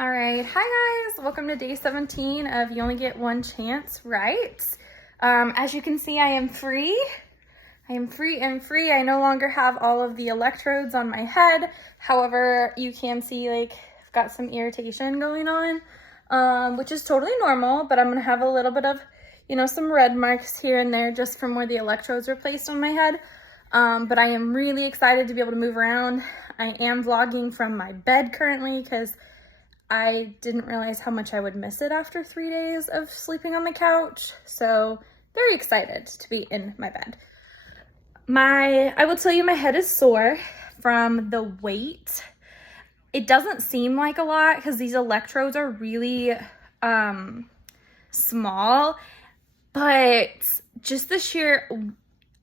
All right, hi guys, welcome to day 17 of You Only Get One Chance, right? As you can see, I am free. I am free and free. I no longer have all of the electrodes on my head. However, you can see like I've got some irritation going on, which is totally normal, but I'm gonna have a little bit of, some red marks here and there just from where the electrodes were placed on my head. But I am really excited to be able to move around. I am vlogging from my bed currently because I didn't realize how much I would miss it after 3 days of sleeping on the couch. So very excited to be in my bed. I will tell you my head is sore from the weight. It doesn't seem like a lot because these electrodes are really small, but just the sheer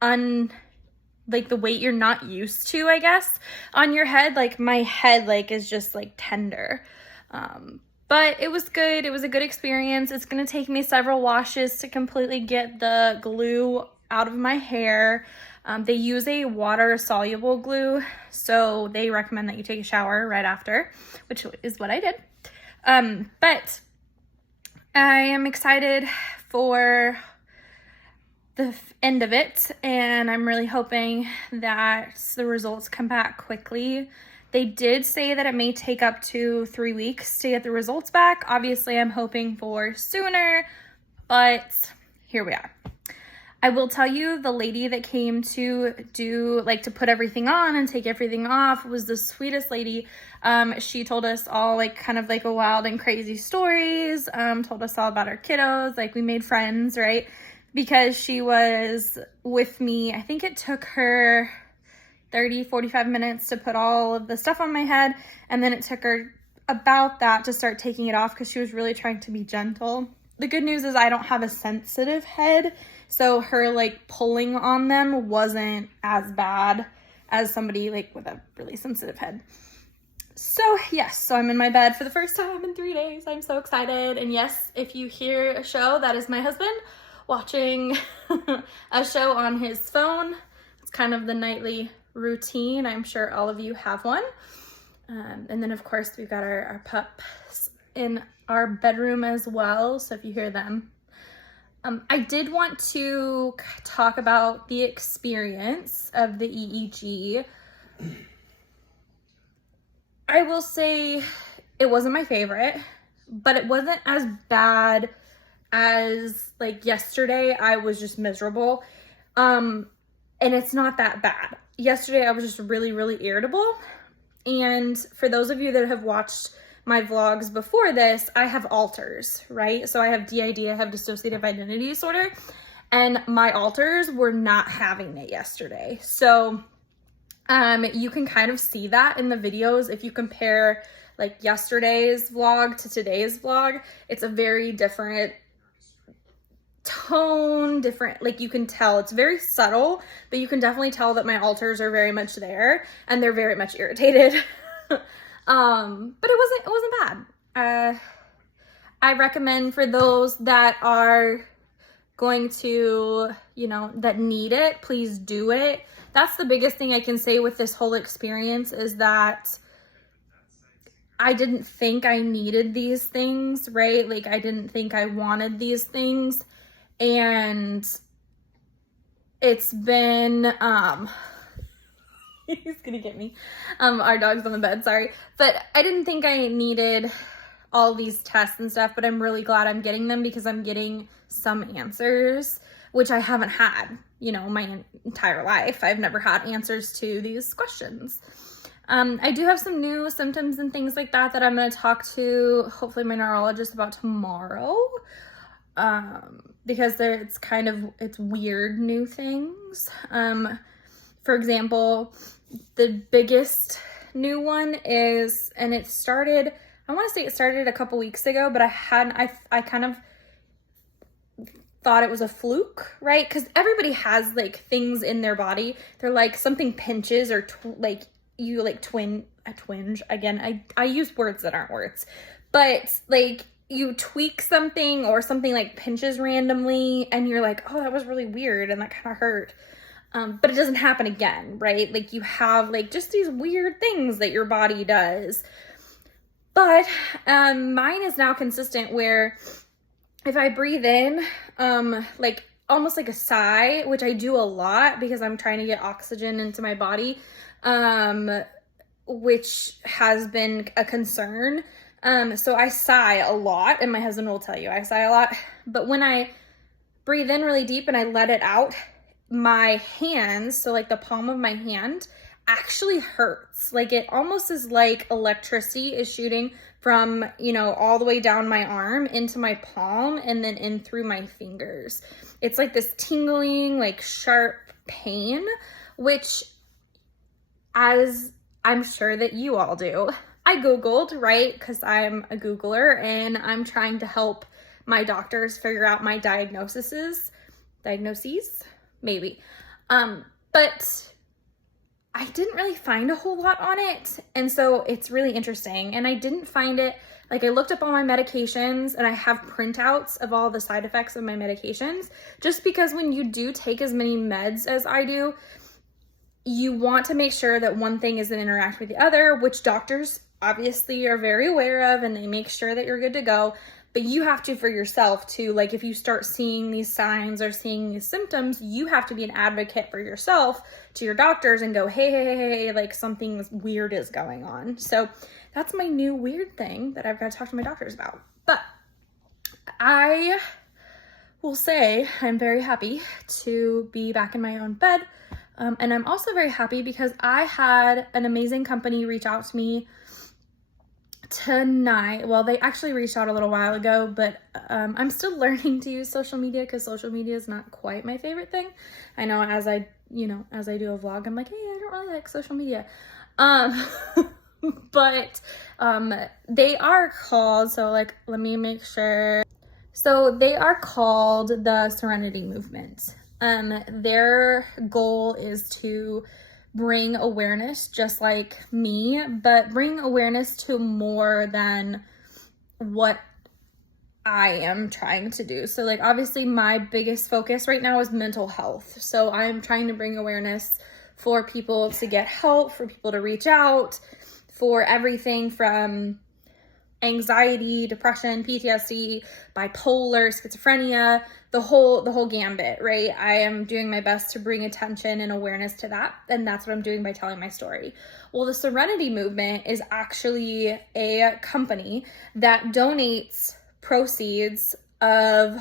like the weight you're not used to, I guess, on your head, like my head is just tender. But it was good. It was a good experience. It's going to take me several washes to completely get the glue out of my hair. They use a water soluble glue, so they recommend that you take a shower right after, which is what I did. But I am excited for the end of it, and I'm really hoping that the results come back quickly. They did say that it may take up to 3 weeks to get the results back. Obviously, I'm hoping for sooner, but here we are. I will tell you, the lady that came to to put everything on and take everything off was the sweetest lady. She told us all kind of a wild and crazy stories, told us all about our kiddos, we made friends, right? Because she was with me. I think it took her 45 minutes to put all of the stuff on my head, and then it took her about that to start taking it off because she was really trying to be gentle. The good news is I don't have a sensitive head, so her pulling on them wasn't as bad as somebody with a really sensitive head. So yes, so I'm in my bed for the first time in 3 days. I'm so excited. And yes, if you hear a show, that is my husband watching a show on his phone. It's kind of the nightly routine. I'm sure all of you have one. And then of course we've got our pups in our bedroom as well, so if you hear them. I did want to talk about the experience of the EEG. I will say it wasn't my favorite, but it wasn't as bad as yesterday. I was just miserable. And it's not that bad. Yesterday, I was just really, really irritable. And for those of you that have watched my vlogs before this, I have alters, right? So I have DID, I have dissociative identity disorder, and my alters were not having it yesterday. So you can kind of see that in the videos. If you compare yesterday's vlog to today's vlog, it's a very different tone, different, you can tell it's very subtle, but you can definitely tell that my alters are very much there and they're very much irritated. But it wasn't bad. I recommend for those that are going to, that need it, please do it. That's the biggest thing I can say with this whole experience is that I didn't think I needed these things, right? I didn't think I wanted these things. And it's been, he's gonna get me. Our dog's on the bed, sorry. But I didn't think I needed all these tests and stuff, but I'm really glad I'm getting them because I'm getting some answers, which I haven't had, my entire life. I've never had answers to these questions. I do have some new symptoms and things like that I'm gonna talk to, hopefully, my neurologist about tomorrow. Because it's weird new things. For example, the biggest new one is, and it started, I want to say it started a couple weeks ago, but I kind of thought it was a fluke, right? Because everybody has things in their body. They're something pinches or twinge. Again, I use words that aren't words, but you tweak something or something pinches randomly and you're oh, that was really weird and that kind of hurt. But it doesn't happen again, right? You have just these weird things that your body does. But mine is now consistent where if I breathe in, like almost like a sigh, which I do a lot because I'm trying to get oxygen into my body, which has been a concern. So I sigh a lot, and my husband will tell you I sigh a lot. But when I breathe in really deep and I let it out, my hands, so like the palm of my hand, actually hurts. Like it almost is like electricity is shooting from, you know, all the way down my arm into my palm and then in through my fingers. It's like this tingling, like sharp pain, which, as I'm sure that you all do, I Googled, right? Because I'm a Googler and I'm trying to help my doctors figure out my diagnoses, maybe. But I didn't really find a whole lot on it. And so it's really interesting. And I didn't find it, like I looked up all my medications and I have printouts of all the side effects of my medications, just because when you do take as many meds as I do, you want to make sure that one thing isn't interact with the other, which doctors obviously are very aware of, and they make sure that you're good to go. But you have to for yourself too. Like if you start seeing these signs or seeing these symptoms, you have to be an advocate for yourself to your doctors and go, hey, like something weird is going on. So that's my new weird thing that I've got to talk to my doctors about. But I will say I'm very happy to be back in my own bed. And I'm also very happy because I had an amazing company reach out to me tonight. Well, they actually reached out a little while ago, but I'm still learning to use social media because social media is not quite my favorite thing. I know as I do a vlog, I'm like, hey, I don't really like social media. But they are called, so like, let me make sure. So they are called the Serenity Movement. Their goal is to bring awareness, just like me, but bring awareness to more than what I am trying to do. So like, obviously my biggest focus right now is mental health. So I'm trying to bring awareness for people to get help, for people to reach out, for everything from anxiety, depression, PTSD, bipolar, schizophrenia, the whole gambit, right? I am doing my best to bring attention and awareness to that, and that's what I'm doing by telling my story. Well, the Serenity Movement is actually a company that donates proceeds of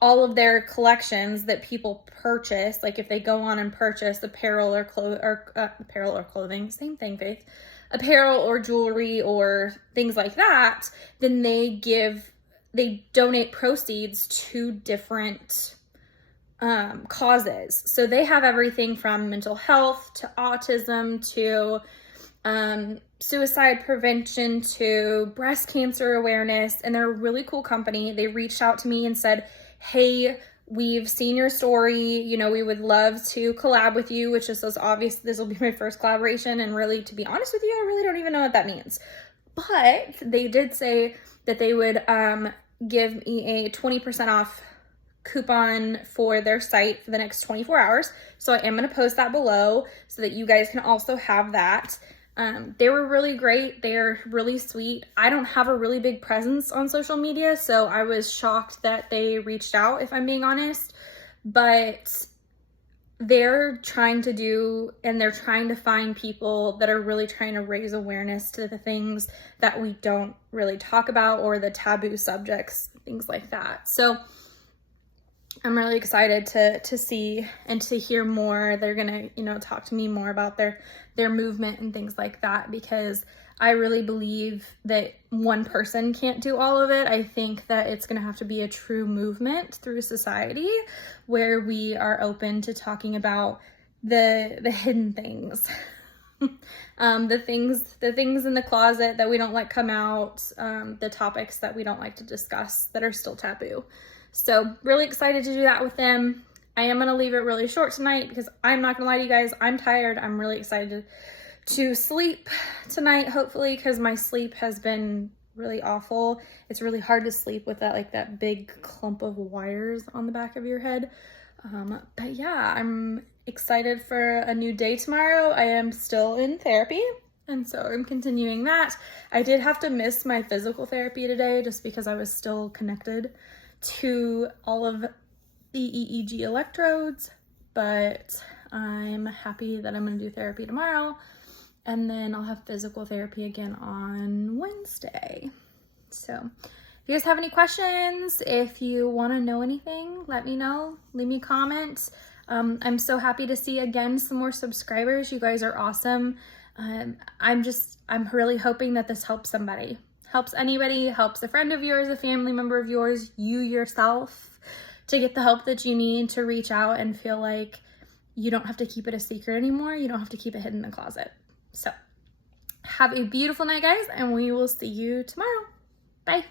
all of their collections that people purchase. Like if they go on and purchase apparel or clothing, same thing, Faith, apparel or jewelry or things like that, then they donate proceeds to different causes. So they have everything from mental health to autism to suicide prevention to breast cancer awareness. And they're a really cool company. They reached out to me and said, hey, we've seen your story, you know, we would love to collab with you, which is obvious. This will be my first collaboration. And really, to be honest with you, I really don't even know what that means. But they did say that they would give me a 20% off coupon for their site for the next 24 hours. So I am going to post that below so that you guys can also have that. They were really great. They're really sweet. I don't have a really big presence on social media, so I was shocked that they reached out, if I'm being honest. But they're trying to find people that are really trying to raise awareness to the things that we don't really talk about, or the taboo subjects, things like that. So I'm really excited to see and to hear more. They're gonna, talk to me more about their movement and things like that, because I really believe that one person can't do all of it. I think that it's gonna have to be a true movement through society where we are open to talking about the hidden things. The things in the closet that we don't let come out, the topics that we don't like to discuss that are still taboo. So really excited to do that with them. I am going to leave it really short tonight because I'm not going to lie to you guys, I'm tired. I'm really excited to sleep tonight, hopefully, because my sleep has been really awful. It's really hard to sleep with that big clump of wires on the back of your head. But yeah, I'm excited for a new day tomorrow. I am still in therapy. And so I'm continuing that. I did have to miss my physical therapy today just because I was still connected to all of the EEG electrodes, but I'm happy that I'm going to do therapy tomorrow, and then I'll have physical therapy again on Wednesday. So if you guys have any questions, if you want to know anything, let me know. Leave me a comment. I'm so happy to see again some more subscribers. You guys are awesome. I'm really hoping that this helps somebody. Helps anybody, helps a friend of yours, a family member of yours, you yourself, to get the help that you need to reach out and feel like you don't have to keep it a secret anymore. You don't have to keep it hidden in the closet. So have a beautiful night, guys, and we will see you tomorrow. Bye.